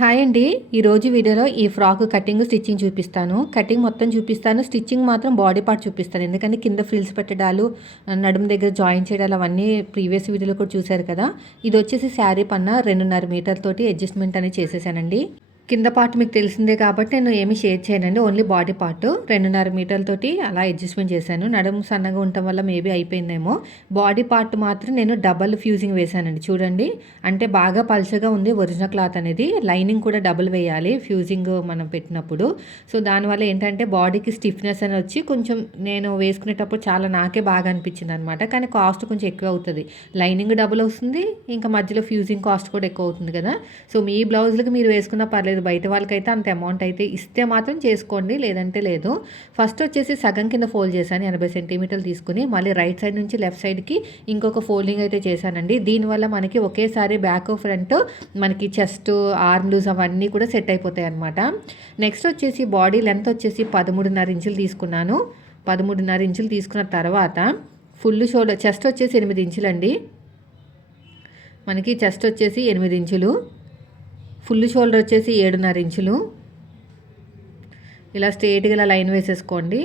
Hi అండి. ఈరోజు వీడియోలో ఈ ఫ్రాక్ కటింగ్, స్టిచ్చింగ్ చూపిస్తాను. కటింగ్ మొత్తం చూపిస్తాను. స్టిచ్చింగ్ మాత్రం బాడీ పార్ట్ చూపిస్తాను. ఎందుకంటే కింద ఫ్రిల్స్ పెట్టడాలు, నడుము దగ్గర జాయిన్ చేయడాలు అవన్నీ ప్రీవియస్ వీడియోలో కూడా చూశారు కదా. ఇది వచ్చేసి శారీ పన్న 2.5 మీటర్ తోటి అడ్జస్ట్మెంట్ అనేది చేసేసానండి. కింద పార్ట్ మీకు తెలిసిందే కాబట్టి నేను ఏమి షేర్ చేయనండి. ఓన్లీ బాడీ పార్ట్ 2.5 మీటర్లతోటి అలా అడ్జస్ట్మెంట్ చేశాను. నడుము సన్నగా ఉండటం వల్ల మేబీ అయిపోయిందేమో. బాడీ పార్ట్ మాత్రం నేను డబల్ ఫ్యూజింగ్ వేశానండి. చూడండి, అంటే బాగా పల్చగా ఉంది ఒరిజినల్ క్లాత్ అనేది. లైనింగ్ కూడా డబుల్ వేయాలి ఫ్యూజింగ్ మనం పెట్టినప్పుడు. సో దానివల్ల ఏంటంటే బాడీకి స్టిఫ్నెస్ అని వచ్చి కొంచెం నేను వేసుకునేటప్పుడు చాలా నాకే బాగా అనిపించింది అనమాట. కానీ కాస్ట్ కొంచెం ఎక్కువ అవుతుంది. లైనింగ్ డబుల్ వస్తుంది, ఇంకా మధ్యలో ఫ్యూజింగ్ కాస్ట్ కూడా ఎక్కువ అవుతుంది కదా. సో మీ బ్లౌజులకి మీరు వేసుకున్న పర్లేదు, బయట వాళ్ళకైతే అంత అమౌంట్ అయితే ఇస్తే మాత్రం చేసుకోండి, లేదంటే లేదు. ఫస్ట్ వచ్చేసి సగం కింద ఫోల్డ్ చేశాను 80 సెంటీమీటర్లు తీసుకుని. మళ్ళీ రైట్ సైడ్ నుంచి లెఫ్ట్ సైడ్కి ఇంకొక ఫోల్డింగ్ అయితే చేశానండి. దీనివల్ల మనకి ఒకేసారి బ్యాక్ ఫ్రంట్ మనకి చెస్ట్, ఆర్మ్ లూజ్ అవన్నీ కూడా సెట్ అయిపోతాయి అనమాట. నెక్స్ట్ వచ్చేసి బాడీ లెంత్ వచ్చేసి 13.5 ఇంచులు తీసుకున్నాను. 13.5 ఇంచులు తీసుకున్న తర్వాత ఫుల్ షోల్డర్ చెస్ట్ వచ్చేసి 8 ఇంచులండి. మనకి చెస్ట్ వచ్చేసి 8 ఇంచులు, ఫుల్ షోల్డర్ వచ్చేసి 7.5 ఇంచులు. ఇలా స్ట్రేట్గా ఇలా లైన్ వేసేసుకోండి.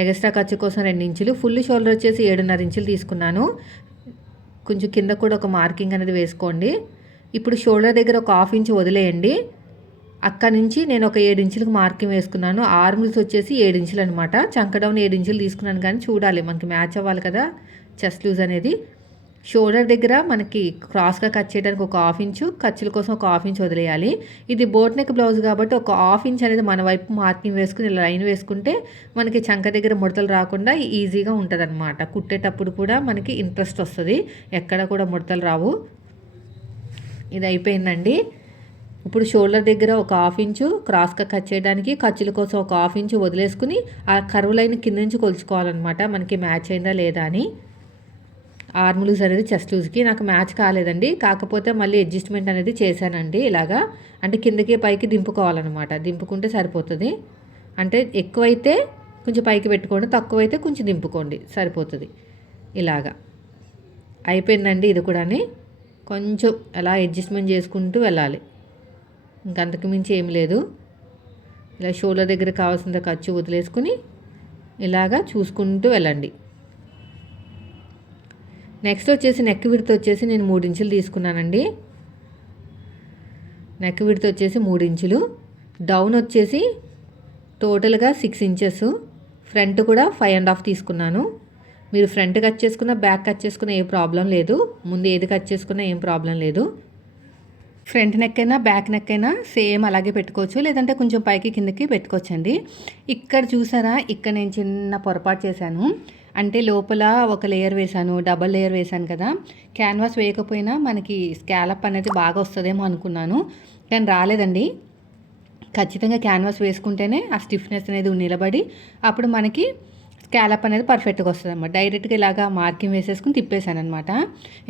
ఎక్స్ట్రా ఖర్చు కోసం 2 ఇంచులు. ఫుల్ షోల్డర్ వచ్చేసి 7.5 ఇంచులు తీసుకున్నాను. కొంచెం కింద కూడా ఒక మార్కింగ్ అనేది వేసుకోండి. ఇప్పుడు షోల్డర్ దగ్గర ఒక 1/2 ఇంచు వదిలేయండి. అక్కడ నుంచి నేను ఒక 7 ఇంచులకు మార్కింగ్ వేసుకున్నాను. ఆర్మ్స్ వచ్చేసి 7 ఇంచులు అనమాట. చంక డౌన్ 7 ఇంచులు తీసుకున్నాను, కానీ చూడాలి మనకి మ్యాచ్ అవ్వాలి కదా చెస్ట్ లూజ్ అనేది. షోల్డర్ దగ్గర మనకి క్రాస్గా కట్ చేయడానికి ఒక 1/2 ఇంచు, ఖర్చుల కోసం ఒక 1/2 ఇంచు వదిలేయాలి. ఇది బోట్ నెక్ బ్లౌజ్ కాబట్టి ఒక 1/2 ఇంచ్ అనేది మన వైపు మార్కింగ్ వేసుకుని లైన్ వేసుకుంటే మనకి చంక దగ్గర ముడతలు రాకుండా ఈజీగా ఉంటుంది అనమాట. కుట్టేటప్పుడు కూడా మనకి ఇంట్రెస్ట్ వస్తుంది, ఎక్కడ కూడా ముడతలు రావు. ఇది అయిపోయిందండి. ఇప్పుడు షోల్డర్ దగ్గర ఒక 1/2 ఇంచు క్రాస్గా కట్ చేయడానికి, ఖర్చుల కోసం ఒక 1/2 ఇంచు వదిలేసుకుని ఆ కర్వ్ లైన్ కింద నుంచి కొలుచుకోవాలన్నమాట, మనకి మ్యాచ్ అయిందా లేదా అని. ఆర్మ్ లూజ్ అనేది చెస్ట్ లూజ్కి నాకు మ్యాచ్ కాలేదండి, కాకపోతే మళ్ళీ అడ్జస్ట్మెంట్ అనేది చేశానండి. ఇలాగా అంటే కిందకి పైకి దింపుకోవాలన్నమాట. దింపుకుంటే సరిపోతుంది. అంటే ఎక్కువైతే కొంచెం పైకి పెట్టుకోండి, తక్కువైతే కొంచెం దింపుకోండి, సరిపోతుంది. ఇలాగా అయిపోయిందండి. ఇది కూడా కొంచెం అలా అడ్జస్ట్మెంట్ చేసుకుంటూ వెళ్ళాలి, ఇంకంతకు మించి ఏం లేదు. ఇలా షోల్డర్ దగ్గర కావాల్సిన ఖర్చు వదిలేసుకుని ఇలాగా చూసుకుంటూ వెళ్ళండి. నెక్స్ట్ వచ్చేసి నెక్ విడ్త్ వచ్చేసి నేను 3 ఇంచులు తీసుకున్నానండి. నెక్ విడ్త్ వచ్చేసి 3 ఇంచులు. డౌన్ వచ్చేసి టోటల్గా 6 ఇంచెస్. ఫ్రంట్ కూడా 5.5 తీసుకున్నాను. మీరు ఫ్రంట్ కట్ చేసుకున్న, బ్యాక్ కట్ చేసుకున్న ఏ ప్రాబ్లం లేదు. ముందు ఏది కట్ చేసుకున్నా ఏం ప్రాబ్లం లేదు. ఫ్రంట్ నెక్ అయినా బ్యాక్ నెక్ అయినా సేమ్ అలాగే పెట్టుకోవచ్చు, లేదంటే కొంచెం పైకి కిందకి పెట్టుకోవచ్చండి. ఇక్కడ చూసారా, ఇక్కడ నేను చిన్న పొరపాటు చేశాను. అంటే లోపల ఒక లేయర్ వేశాను, డబల్ లేయర్ వేశాను కదా. క్యాన్వాస్ వేయకపోయినా మనకి స్కాలప్ అనేది బాగా వస్తుందేమో అనుకున్నాను, కానీ రాలేదండి. ఖచ్చితంగా క్యాన్వాస్ వేసుకుంటేనే ఆ స్టిఫ్నెస్ అనేది నిలబడి అప్పుడు మనకి స్కాలప్ అనేది పర్ఫెక్ట్గా వస్తుంది అన్నమాట. డైరెక్ట్గా ఇలాగా మార్కింగ్ వేసేసుకుని తిప్పేశాను అనమాట.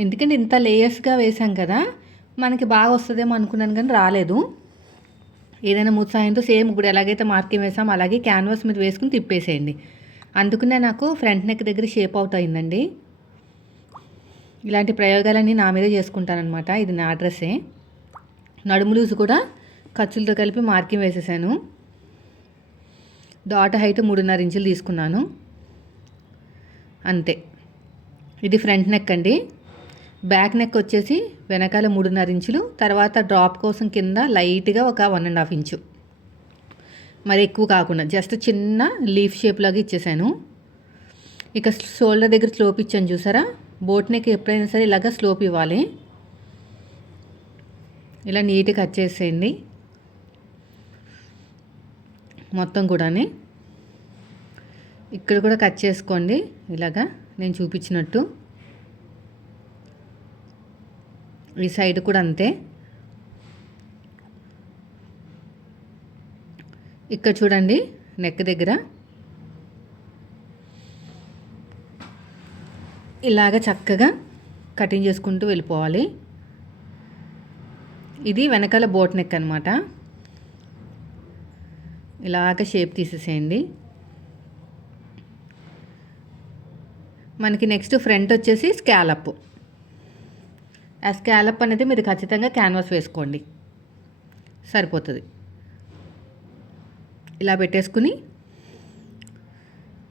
ఎందుకంటే ఇంత లేయర్స్గా వేసాం కదా, మనకి బాగా వస్తుందేమో అనుకున్నాను, కానీ రాలేదు. ఏదైనా ఉత్సాహంతో సేమ్ ఇప్పుడు ఎలాగైతే మార్కింగ్ వేసామో అలాగే క్యాన్వాస్ మీద వేసుకుని తిప్పేసేయండి. అందుకనే నాకు ఫ్రంట్ నెక్ దగ్గర షేప్ అవుట్ అయిందండి. ఇలాంటి ప్రయోగాలన్నీ నా మీదే చేసుకుంటానమాట. ఇది నా డ్రెస్సే. నడుము లూజ్ కూడా ఖర్చులతో కలిపి మార్కింగ్ వేసేసాను. డాట్ హైట్ 3.5 ఇంచులు తీసుకున్నాను, అంతే. ఇది ఫ్రంట్ నెక్ అండి. బ్యాక్ నెక్ వచ్చేసి వెనకాల 3.5 ఇంచులు, తర్వాత డ్రాప్ కోసం కింద లైట్గా ఒక 1.5 ఇంచు, మరి ఎక్కువ కాకుండా జస్ట్ చిన్న లీఫ్ షేప్ లాగా ఇచ్చేసాను. ఇక షోల్డర్ దగ్గర స్లోప్ ఇచ్చాను చూసారా. బోట్ నెక్ ఎప్పుడైనా సరే ఇలాగ స్లోప్ ఇవ్వాలి. ఇలా నీట్గా కట్ చేసేయండి మొత్తం కూడా. ఇక్కడ కూడా కట్ చేసుకోండి ఇలాగా నేను చూపించినట్టు. ఈ సైడ్ కూడా అంతే. ఇక్కడ చూడండి, నెక్ దగ్గర ఇలాగ చక్కగా కటింగ్ చేసుకుంటూ వెళ్ళిపోవాలి. ఇది వెనకాల బోట్ నెక్ అనమాట. ఇలాగ షేప్ తీసేసేయండి. మనకి నెక్స్ట్ ఫ్రంట్ వచ్చేసి స్కాలప్. ఆ స్కాలప్ అనేది మీరు ఖచ్చితంగా క్యాన్వాస్ వేసుకోండి, సరిపోతుంది. ఇలా పెట్టేసుకుని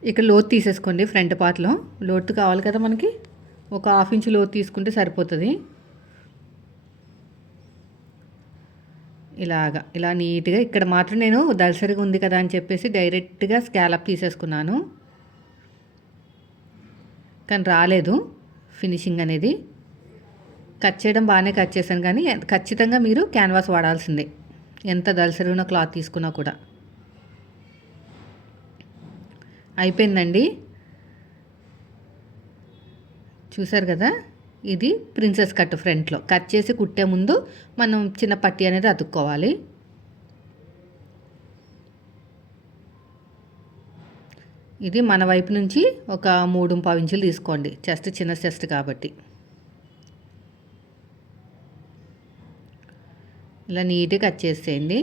ఇక్కడ లోతు తీసేసుకోండి. ఫ్రంట్ పార్ట్లో లోతు కావాలి కదా మనకి, ఒక 1/2 ఇంచు లోతు తీసుకుంటే సరిపోతుంది. ఇలా నీట్గా ఇక్కడ మాత్రం నేను దళసరిగా ఉంది కదా అని చెప్పేసి డైరెక్ట్గా స్కాలప్ తీసేసుకున్నాను, కానీ రాలేదు ఫినిషింగ్ అనేది. కట్ చేయడం బాగానే కట్ చేశాను, కానీ ఖచ్చితంగా మీరు క్యాన్వాస్ వాడాల్సిందే ఎంత దళసరిగా క్లాత్ తీసుకున్నా కూడా. అయిపోయిందండి, చూసారు కదా. ఇది ప్రిన్సెస్ కట్ ఫ్రంట్లో కట్ చేసి కుట్టే ముందు మనం చిన్న పట్టీ అనేది అతుక్కోవాలి. ఇది మన వైపు నుంచి ఒక 3.5 ఇంచులు తీసుకోండి, చెస్ట్ చిన్న చెస్ట్ కాబట్టి. ఇలా నీట్గా కట్ చేసేయండి.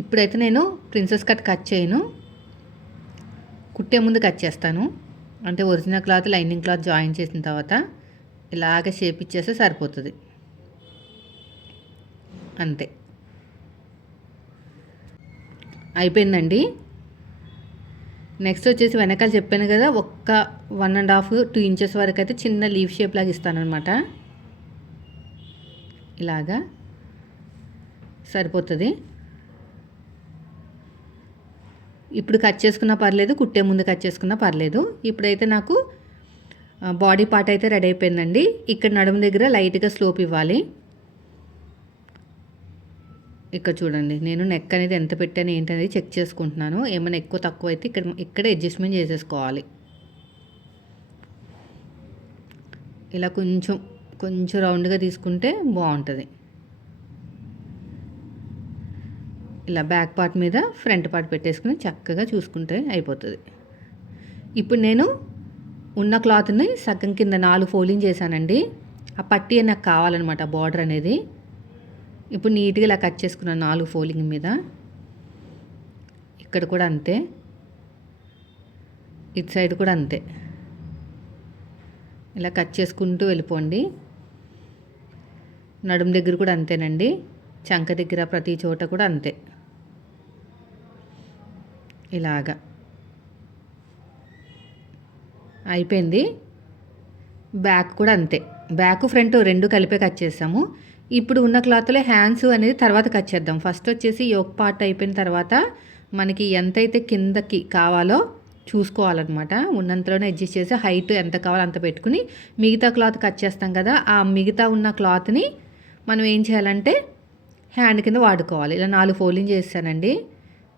ఇప్పుడైతే నేను ప్రిన్సెస్ కట్ చేయను, కుట్టే ముందు కట్ చేస్తాను. అంటే original cloth lining cloth join చేసిన తర్వాత ఇలాగ షేప్ ఇచ్చేస్తే సరిపోతుంది, అంతే. అయిపోయిందండి. నెక్స్ట్ వచ్చేసి వెనకాల చెప్పాను కదా, ఒక్క 1.5-2 ఇంచెస్ వరకు అయితే చిన్న లీఫ్ షేప్ లాగా ఇస్తానన్నమాట. ఇలాగా సరిపోతుంది. ఇప్పుడు కట్ చేసుకున్నా పర్లేదు, కుట్టే ముందు కట్ చేసుకున్నా పర్లేదు. ఇప్పుడైతే నాకు బాడీ పార్ట్ అయితే రెడీ అయిపోయిందండి. ఇక్కడ నడుము దగ్గర లైట్గా స్లోప్ ఇవ్వాలి. ఇక్కడ చూడండి, నేను నెక్ అనేది ఎంత పెట్టాను ఏంటనేది చెక్ చేసుకుంటున్నాను. ఏమైనా ఎక్కువ తక్కువ అయితే ఇక్కడ అడ్జస్ట్మెంట్ చేసేసుకోవాలి. ఇలా కొంచెం రౌండ్గా తీసుకుంటే బాగుంటుంది. ఇలా బ్యాక్ పార్ట్ మీద ఫ్రంట్ పార్ట్ పెట్టేసుకుని చక్కగా చూసుకుంటే అయిపోతుంది. ఇప్పుడు నేను ఉన్న క్లాత్ని సగం కింద 4 ఫోల్డింగ్ చేశానండి. ఆ పట్టీ నాకు కావాలన్నమాట, బార్డర్ అనేది. ఇప్పుడు నీట్గా ఇలా కట్ చేసుకున్నాను 4 ఫోల్డింగ్ మీద. ఇక్కడ కూడా అంతే, ఇటు సైడ్ కూడా అంతే. ఇలా కట్ చేసుకుంటూ వెళ్ళిపోండి. నడుము దగ్గర కూడా అంతేనండి, చంక దగ్గర ప్రతి చోట కూడా అంతే. ఇలాగా అయిపోయింది. బ్యాక్ కూడా అంతే, బ్యాక్ ఫ్రంట్ 2 కలిపే కట్ చేసాము. ఇప్పుడు ఉన్న క్లాత్లో హ్యాండ్స్ అనేది తర్వాత కట్ చేద్దాం. ఫస్ట్ వచ్చేసి యోక్ పార్ట్ అయిపోయిన తర్వాత మనకి ఎంతైతే కిందకి కావాలో చూసుకోవాలన్నమాట. ఉన్నంతలోనే అడ్జస్ట్ చేసి హైట్ ఎంత కావాలో అంత పెట్టుకుని మిగతా క్లాత్ కట్ చేస్తాం కదా, ఆ మిగతా ఉన్న క్లాత్ని మనం ఏం చేయాలంటే హ్యాండ్ కింద వాడుకోవాలి. ఇలా 4 ఫోల్డింగ్ చేస్తానండి.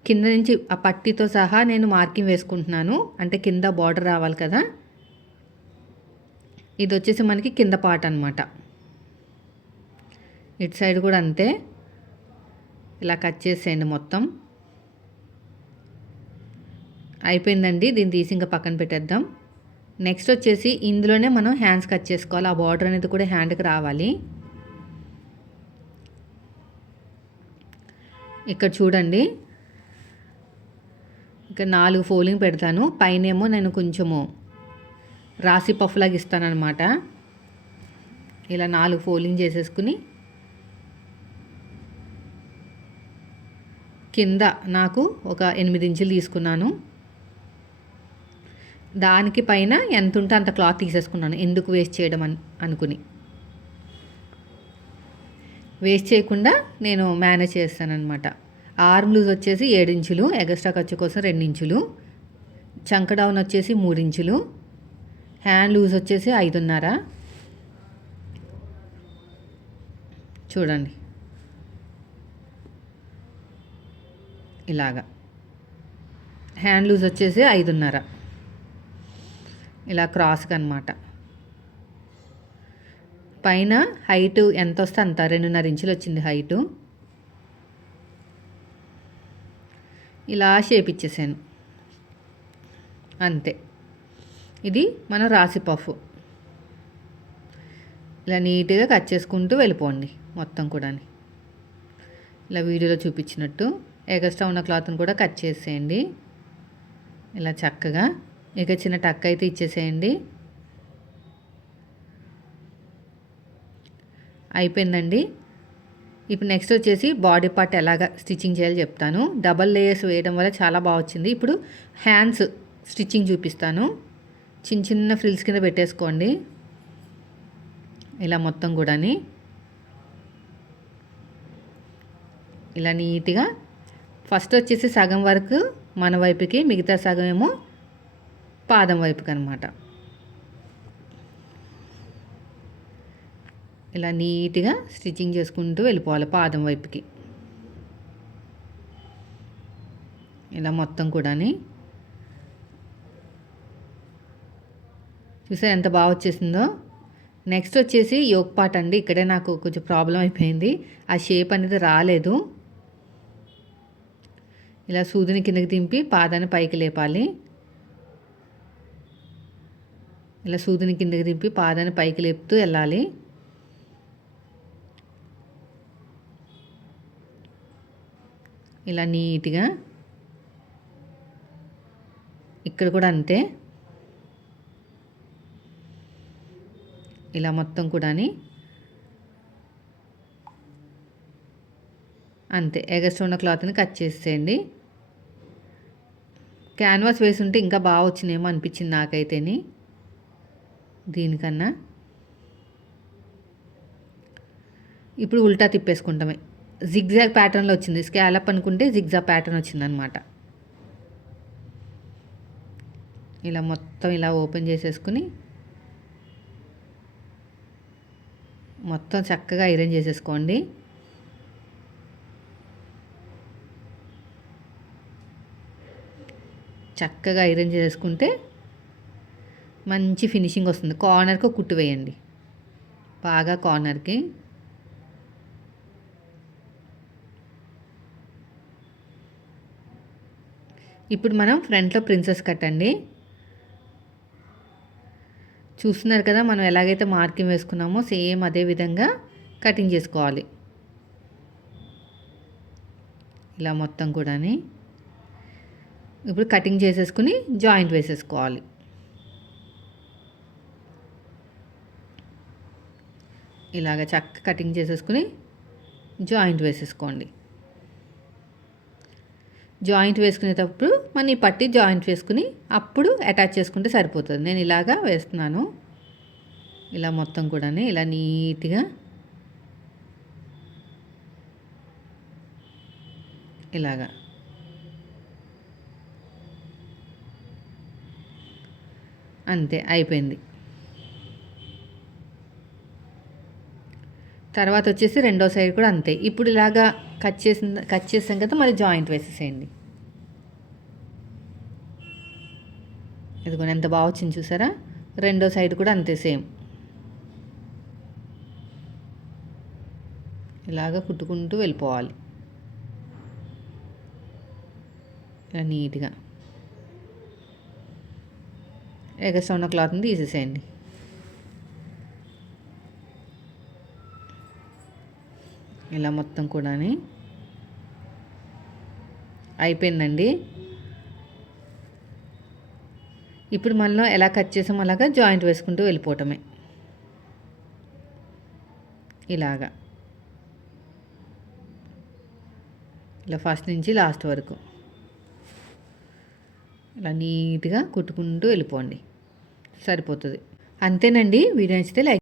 కింద నుంచి ఆ పట్టీతో సహా నేను మార్కింగ్ వేసుకుంటున్నాను, అంటే కింద బార్డర్ రావాలి కదా. ఇది వచ్చేసి మనకి కింద పార్ట్ అనమాట. ఇటు సైడ్ కూడా అంతే, ఇలా కట్ చేసేయండి మొత్తం. అయిపోయిందండి, దీన్ని తీసి ఇంకా పక్కన పెట్టేద్దాం. నెక్స్ట్ వచ్చేసి ఇందులోనే మనం హ్యాండ్స్ కట్ చేసుకోవాలి. ఆ బార్డర్ అనేది కూడా హ్యాండ్కి రావాలి. ఇక్కడ చూడండి, ఇక్కడ 4 ఫోల్డింగ్ పెడతాను. పైనేమో నేను కొంచెము రాసి పఫ్లాగా ఇస్తానన్నమాట. ఇలా 4 ఫోల్డింగ్ చేసేసుకుని కింద నాకు ఒక 8 ఇంచులు తీసుకున్నాను. దానికి పైన ఎంత ఉంటే అంత క్లాత్ తీసేసుకున్నాను, ఎందుకు వేస్ట్ చేయడం అనుకుని. వేస్ట్ చేయకుండా నేను మేనేజ్ చేస్తానన్నమాట. ఆర్మ్ లూజ్ వచ్చేసి 7 ఇంచులు, ఎగస్ట్రా ఖర్చు కోసం 2 ఇంచులు, చంక డౌన్ వచ్చేసి 3 ఇంచులు, హ్యాండ్ లూజ్ వచ్చేసి 5.5. చూడండి ఇలాగా హ్యాండ్ లూజ్ వచ్చేసి 5.5, ఇలా క్రాస్గా అనమాట. పైన హైటు ఎంత వస్తే అంత 2.5 ఇంచులు వచ్చింది హైటు. ఇలా షేప్ ఇచ్చేసాను అంతే. ఇది మన రాసి పఫ్. ఇలా నీట్గా కట్ చేసుకుంటూ వెళ్ళిపోండి మొత్తం కూడా. ఇలా వీడియోలో చూపించినట్టు ఎగస్ట్రా ఉన్న క్లాత్ని కూడా కట్ చేసేయండి ఇలా చక్కగా. ఇక చిన్న టక్ అయితే ఇచ్చేసేయండి. అయిపోయిందండి. ఇప్పుడు నెక్స్ట్ వచ్చేసి బాడీ పార్ట్ ఎలాగ స్టిచ్చింగ్ చేయాలో చెప్తాను. డబల్ లేయర్స్ వేయడం వల్ల చాలా బాగా వచ్చింది. ఇప్పుడు హ్యాండ్స్ స్టిచ్చింగ్ చూపిస్తాను. చిన్న చిన్న ఫ్రిల్స్ కింద పెట్టేసుకోండి ఇలా మొత్తం కూడాని. ఇలా నీట్గా ఫస్ట్ వచ్చేసి సగం వరకు మన వైపుకి, మిగతా సగం ఏమో పాదం వైపుకి అనమాట. ఇలా నీట్గా స్టిచ్చింగ్ చేసుకుంటూ వెళ్ళిపోవాలి పాదం వైపుకి. ఇలా మొత్తం కూడాని చూసారు ఎంత బాగా వచ్చేసిందో. నెక్స్ట్ వచ్చేసి యోక్ పార్ట్ అండి. ఇక్కడే నాకు కొంచెం ప్రాబ్లం అయిపోయింది. ఆ షేప్ అనేది రాలేదు. ఇలా సూదిని కిందకి దింపి పాదాన్ని పైకి లేపాలి. ఇలా సూదిని కిందకి దింపి పాదాన్ని పైకి లేపుతూ వెళ్ళాలి. ఇలా నీట్గా ఇక్కడ కూడా అంతే. ఇలా మొత్తం కూడాని అంతే. ఎగస్ట్రా ఉన్న క్లాత్ని కట్ చేసేయండి. క్యాన్వాస్ వేసి ఉంటే ఇంకా బాగా వచ్చినేమో అనిపించింది నాకైతేని దీనికన్నా. ఇప్పుడు ఉల్టా తిప్పేసుకుంటామే. జిగ్జాగ్ ప్యాటర్న్లో వచ్చింది. స్కాలప్ అనుకుంటే జిగ్జాగ్ ప్యాటర్న్ వచ్చిందనమాట. ఇలా మొత్తం ఇలా ఓపెన్ చేసేసుకుని మొత్తం చక్కగా ఐరన్ చేసేసుకోండి. చక్కగా ఐరన్ చేసుకుంటే మంచి ఫినిషింగ్ వస్తుంది. కార్నర్కి కుట్టు వేయండి బాగా కార్నర్కి. ఇప్పుడు మనం ఫ్రంట్లో ప్రిన్సెస్ కట్ అండి. చూస్తున్నారు కదా, మనం ఎలాగైతే మార్కింగ్ వేసుకున్నామో సేమ్ అదే విధంగా కటింగ్ చేసుకోవాలి. ఇలా మొత్తం కూడాని ఇప్పుడు కటింగ్ చేసేసుకుని జాయింట్ వేసేసుకోవాలి. ఇలాగ చక్క కటింగ్ చేసేసుకుని జాయింట్ వేసేసుకోండి. జాయింట్ వేసుకునేటప్పుడు మనం ఈ పట్టి జాయింట్ వేసుకుని అప్పుడు అటాచ్ చేసుకుంటే సరిపోతుంది. నేను ఇలాగా వేస్తున్నాను. ఇలా మొత్తం కూడా ఇలా నీట్గా ఇలాగా అంతే అయిపోయింది. తర్వాత వచ్చేసి రెండో సైడ్ కూడా అంతే. ఇప్పుడు ఇలాగా కట్ చేసాం కదా, మరి జాయింట్ వేసేసేయండి. ఇదిగోండి ఎంత బాగా వచ్చింది చూసారా. రెండో సైడ్ కూడా అంతే సేమ్. ఇలాగ కుట్టుకుంటూ వెళ్ళిపోవాలి ఇలా నీట్గా. ఎగస్ట్రా ఉన్న క్లాత్ని తీసేసేయండి. ఇలా మొత్తం కూడా అయిపోయిందండి. ఇప్పుడు మనలో ఎలా కట్ చేసాం అలాగా జాయింట్ వేసుకుంటూ వెళ్ళిపోవటమే. ఇలాగా ఇలా ఫస్ట్ నుంచి లాస్ట్ వరకు ఇలా నీట్గా కుట్టుకుంటూ వెళ్ళిపోండి, సరిపోతుంది. అంతేనండి. వీడియో నచ్చితే లైక్